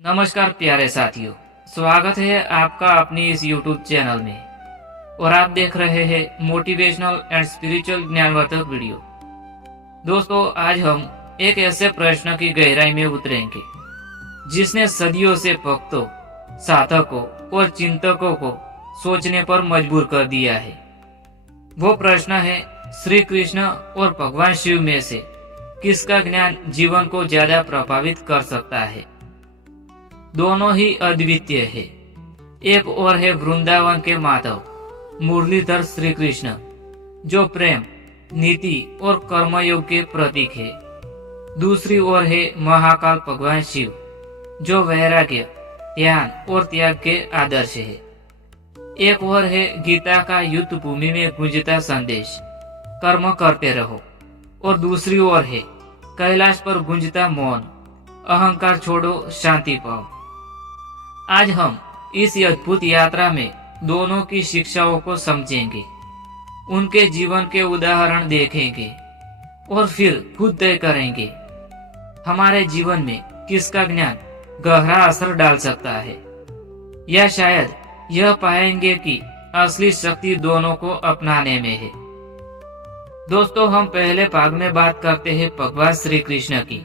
नमस्कार प्यारे साथियों, स्वागत है आपका अपनी इस YouTube चैनल में और आप देख रहे हैं मोटिवेशनल एंड स्पिरिचुअल ज्ञानवर्धक वीडियो। दोस्तों, आज हम एक ऐसे प्रश्न की गहराई में उतरेंगे जिसने सदियों से भक्तों, साधकों और चिंतकों को सोचने पर मजबूर कर दिया है। वो प्रश्न है, श्री कृष्ण और भगवान शिव में से किसका ज्ञान जीवन को ज्यादा प्रभावित कर सकता है। दोनों ही अद्वितीय है। एक और है वृंदावन के माधव मुरलीधर श्री कृष्ण, जो प्रेम, नीति और कर्मयोग के प्रतीक है। दूसरी ओर है महाकाल भगवान शिव, जो वैराग्य, ध्यान और त्याग के आदर्श है। एक और है गीता का युद्ध भूमि में गूंजता संदेश, कर्म करते रहो, और दूसरी ओर है कैलाश पर गूंजता मौन, अहंकार छोड़ो, शांति पाओ। आज हम इस अद्भुत यात्रा में दोनों की शिक्षाओं को समझेंगे, उनके जीवन के उदाहरण देखेंगे और फिर खुद तय करेंगे हमारे जीवन में किसका ज्ञान गहरा असर डाल सकता है, या शायद यह पाएंगे कि असली शक्ति दोनों को अपनाने में है। दोस्तों, हम पहले भाग में बात करते हैं भगवान श्री कृष्ण की।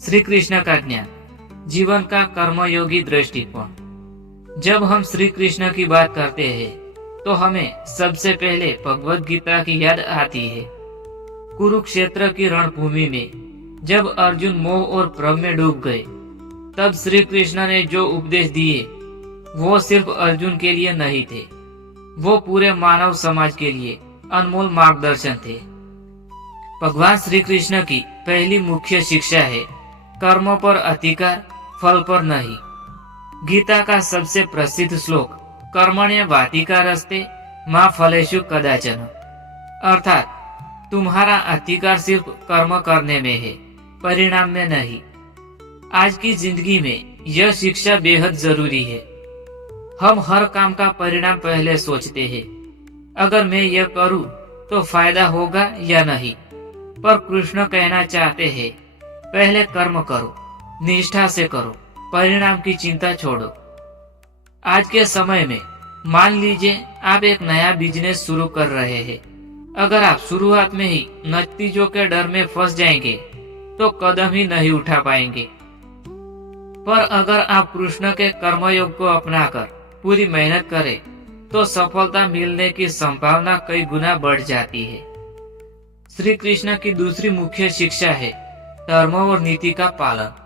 श्री कृष्ण का ज्ञान, जीवन का कर्मयोगी दृष्टिकोण। जब हम श्री कृष्ण की बात करते हैं तो हमें सबसे पहले भगवत गीता की याद आती है। कुरुक्षेत्र की रणभूमि में जब अर्जुन मोह और भ्रम में डूब गए, तब श्री कृष्ण ने जो उपदेश दिए वो सिर्फ अर्जुन के लिए नहीं थे, वो पूरे मानव समाज के लिए अनमोल मार्गदर्शन थे। भगवान श्री कृष्ण की पहली मुख्य शिक्षा है कर्म पर अधिकार, फल पर नहीं। गीता का सबसे प्रसिद्ध श्लोक कर्मण्येवाधिकारस्ते मा फलेषु कदाचन, अर्थात तुम्हारा अधिकार सिर्फ कर्म करने में है, परिणाम में नहीं। आज की जिंदगी में यह शिक्षा बेहद जरूरी है। हम हर काम का परिणाम पहले सोचते हैं, अगर मैं यह करूं तो फायदा होगा या नहीं। पर कृष्ण कहना चाहते हैं, पहले कर्म करो, निष्ठा से करो, परिणाम की चिंता छोड़ो। आज के समय में मान लीजिए आप एक नया बिजनेस शुरू कर रहे हैं। अगर आप शुरुआत में ही नतीजों के डर में फंस जाएंगे तो कदम ही नहीं उठा पाएंगे। पर अगर आप कृष्ण के कर्मयोग को अपनाकर पूरी मेहनत करें तो सफलता मिलने की संभावना कई गुना बढ़ जाती है। श्री कृष्ण की दूसरी मुख्य शिक्षा है धर्म और नीति का पालन।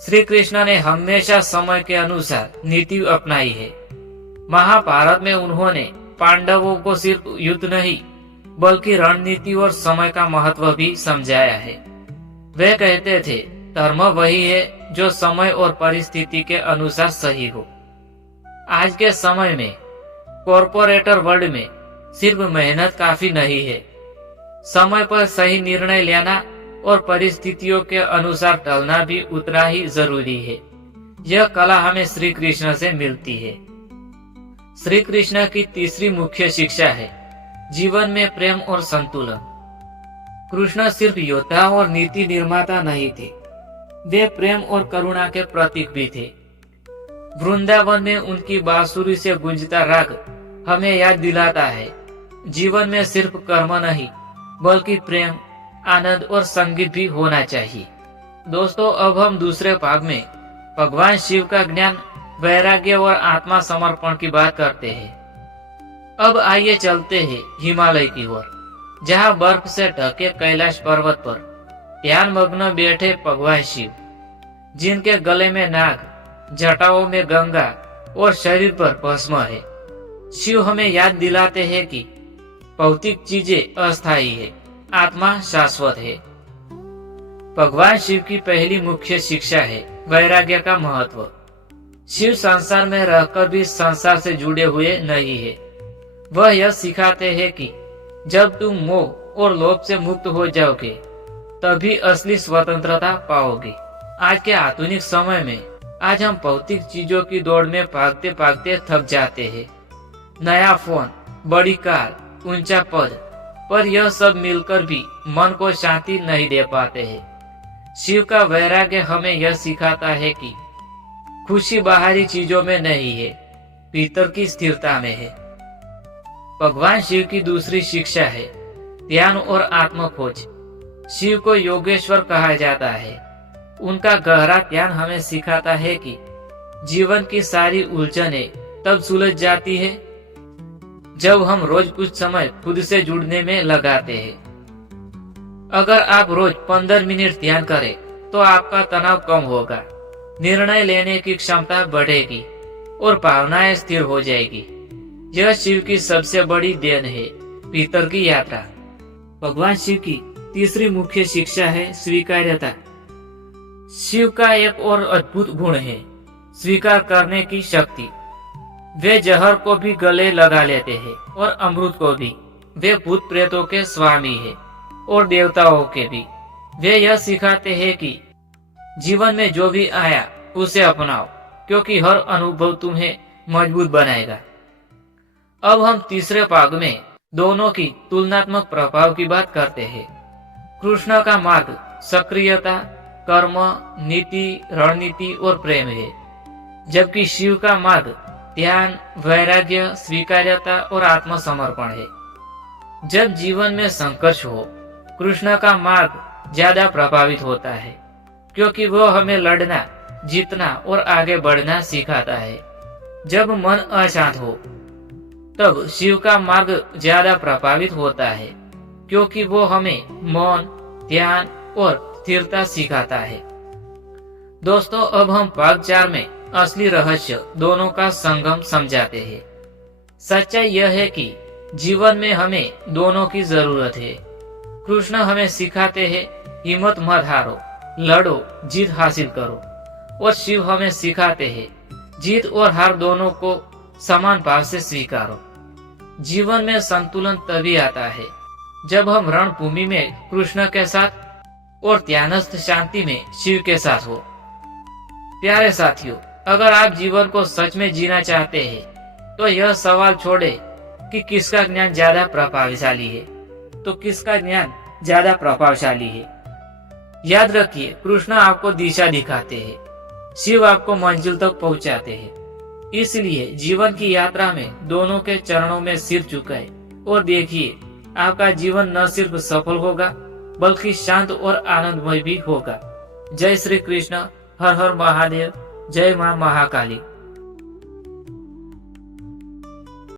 श्री कृष्ण ने हमेशा समय के अनुसार नीति अपनाई है। महाभारत में उन्होंने पांडवों को सिर्फ युद्ध नहीं बल्कि रणनीति और समय का महत्व भी समझाया है। वे कहते थे, धर्म वही है जो समय और परिस्थिति के अनुसार सही हो। आज के समय में कॉर्पोरेटर वर्ल्ड में सिर्फ मेहनत काफी नहीं है, समय पर सही निर्णय लेना और परिस्थितियों के अनुसार ढलना भी उतना ही जरूरी है। यह कला हमें श्री कृष्ण से मिलती है। श्री कृष्ण की तीसरी मुख्य शिक्षा है जीवन में प्रेम और संतुलन। कृष्ण सिर्फ योद्धा और नीति निर्माता नहीं थे, वे प्रेम और करुणा के प्रतीक भी थे। वृंदावन में उनकी बांसुरी से गूंजता राग हमें याद दिलाता है, जीवन में सिर्फ कर्म नहीं बल्कि प्रेम, आनंद और संगीत भी होना चाहिए। दोस्तों, अब हम दूसरे भाग में भगवान शिव का ज्ञान, वैराग्य और आत्मा समर्पण की बात करते हैं। अब आइए चलते हैं हिमालय की ओर, जहाँ बर्फ से ढके कैलाश पर्वत पर ध्यान मग्न बैठे भगवान शिव, जिनके गले में नाग, जटाओं में गंगा और शरीर पर भस्म है। शिव हमें याद दिलाते हैं कि भौतिक चीजें अस्थायी है, आत्मा शाश्वत है। भगवान शिव की पहली मुख्य शिक्षा है वैराग्य का महत्व। शिव संसार में रहकर भी संसार से जुड़े हुए नहीं है। वह यह सिखाते हैं कि जब तुम मोह और लोभ से मुक्त हो जाओगे तभी असली स्वतंत्रता पाओगे। आज के आधुनिक समय में आज हम भौतिक चीजों की दौड़ में भागते भागते थक जाते हैं। नया फोन, बड़ी कार, ऊंचा पद, पर यह सब मिलकर भी मन को शांति नहीं दे पाते हैं। शिव का वैराग्य हमें यह सिखाता है कि खुशी बाहरी चीजों में नहीं है, भीतर की स्थिरता में है। भगवान शिव की दूसरी शिक्षा है ध्यान और आत्म खोज। शिव को योगेश्वर कहा जाता है। उनका गहरा ध्यान हमें सिखाता है कि जीवन की सारी उलझनें तब सुलझ जाती है जब हम रोज कुछ समय खुद से जुड़ने में लगाते हैं। अगर आप रोज 15 मिनट ध्यान करें तो आपका तनाव कम होगा, निर्णय लेने की क्षमता बढ़ेगी और भावनाएं स्थिर हो जाएगी। यह शिव की सबसे बड़ी देन है, भीतर की यात्रा। भगवान शिव की तीसरी मुख्य शिक्षा है स्वीकार्यता। शिव का एक और अद्भुत गुण है स्वीकार करने की शक्ति। वे जहर को भी गले लगा लेते हैं और अमृत को भी। वे भूत प्रेतों के स्वामी है और देवताओं के भी। वे यह सिखाते हैं कि जीवन में जो भी आया उसे अपनाओ, क्योंकि हर अनुभव तुम्हें मजबूत बनाएगा। अब हम तीसरे भाग में दोनों की तुलनात्मक प्रभाव की बात करते हैं। कृष्ण का मार्ग सक्रियता, कर्म, नीति, रणनीति और प्रेम है, जबकि शिव का मार्ग ध्यान, वैराग्य, स्वीकार्यता और आत्मसमर्पण है। जब जीवन में संघर्ष हो, कृष्ण का मार्ग ज्यादा प्रभावित होता है, क्योंकि वो हमें लड़ना, जीतना और आगे बढ़ना सिखाता है। जब मन अशांत हो तब शिव का मार्ग ज्यादा प्रभावित होता है, क्योंकि वो हमें मौन, ध्यान और स्थिरता सिखाता है। दोस्तों, अब हम भाग 4 में असली रहस्य दोनों का संगम समझाते हैं। सच्चाई यह है कि जीवन में हमें दोनों की जरूरत है। कृष्ण हमें सिखाते हैं हिम्मत मत हारो, लड़ो, जीत हासिल करो, और शिव हमें सिखाते हैं जीत और हार दोनों को समान भाव से स्वीकारो। जीवन में संतुलन तभी आता है जब हम रणभूमि में कृष्ण के साथ और ध्यानस्थ शांति में शिव के साथ हो। प्यारे साथियों, अगर आप जीवन को सच में जीना चाहते हैं तो यह सवाल छोड़े कि किसका ज्ञान ज्यादा प्रभावशाली है, तो किसका ज्ञान ज्यादा प्रभावशाली है। याद रखिए, कृष्ण आपको दिशा दिखाते हैं, शिव आपको मंजिल तक पहुंचाते हैं। इसलिए जीवन की यात्रा में दोनों के चरणों में सिर झुकाए और देखिए, आपका जीवन न सिर्फ सफल होगा बल्कि शांत और आनंदमय भी होगा। जय श्री कृष्ण। हर हर महादेव। जय मां महाकाली।